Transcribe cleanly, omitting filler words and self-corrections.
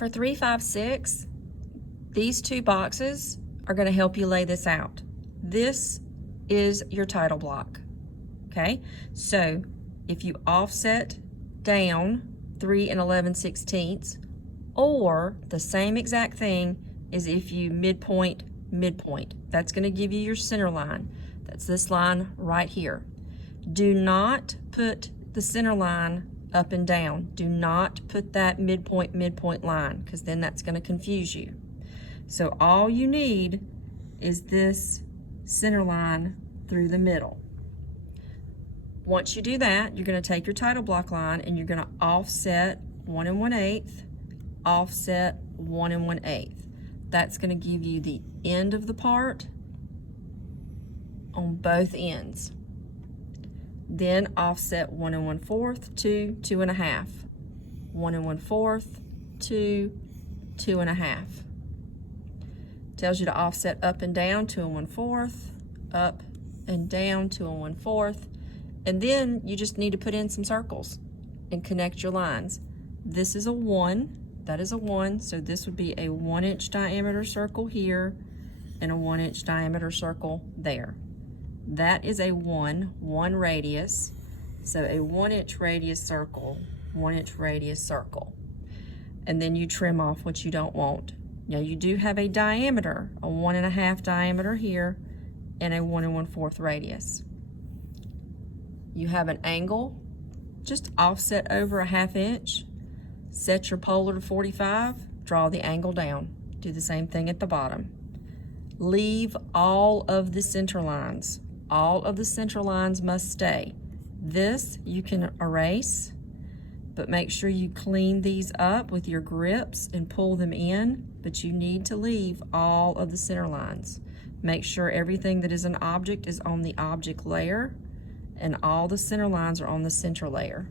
For 356, these two boxes are going to help you lay this out. This is your title block, okay? So if you offset down 3 11/16, or the same exact thing is if you midpoint, midpoint. That's going to give you your center line. That's this line right here. Do not put the center line up and down. Do not put that midpoint, midpoint line, because then that's going to confuse you. So all you need is this center line through the middle. Once you do that, you're going to take your title block line and you're going to offset 1 1/8, offset 1 1/8. That's going to give you the end of the part on both ends. Then offset 1 1/4, 2, 2 1/2, 1 1/4, 2, 2 1/2. Tells you to offset up and down 2 1/4, up and down 2 1/4, and then you just need to put in some circles and connect your lines. This is a 1, that is a 1, so this would be a 1-inch diameter circle here and a 1-inch diameter circle there. That is a 1 radius, so a 1-inch radius circle, 1-inch radius circle. And then you trim off what you don't want. Now you do have a diameter, a 1 1/2 diameter here, and a 1 1/4 radius. You have an angle, just offset over a 1/2 inch, set your polar to 45, draw the angle down. Do the same thing at the bottom. Leave all of the center lines. All of the center lines must stay. This you can erase, but make sure you clean these up with your grips and pull them in, but you need to leave all of the center lines. Make sure everything that is an object is on the object layer and all the center lines are on the center layer.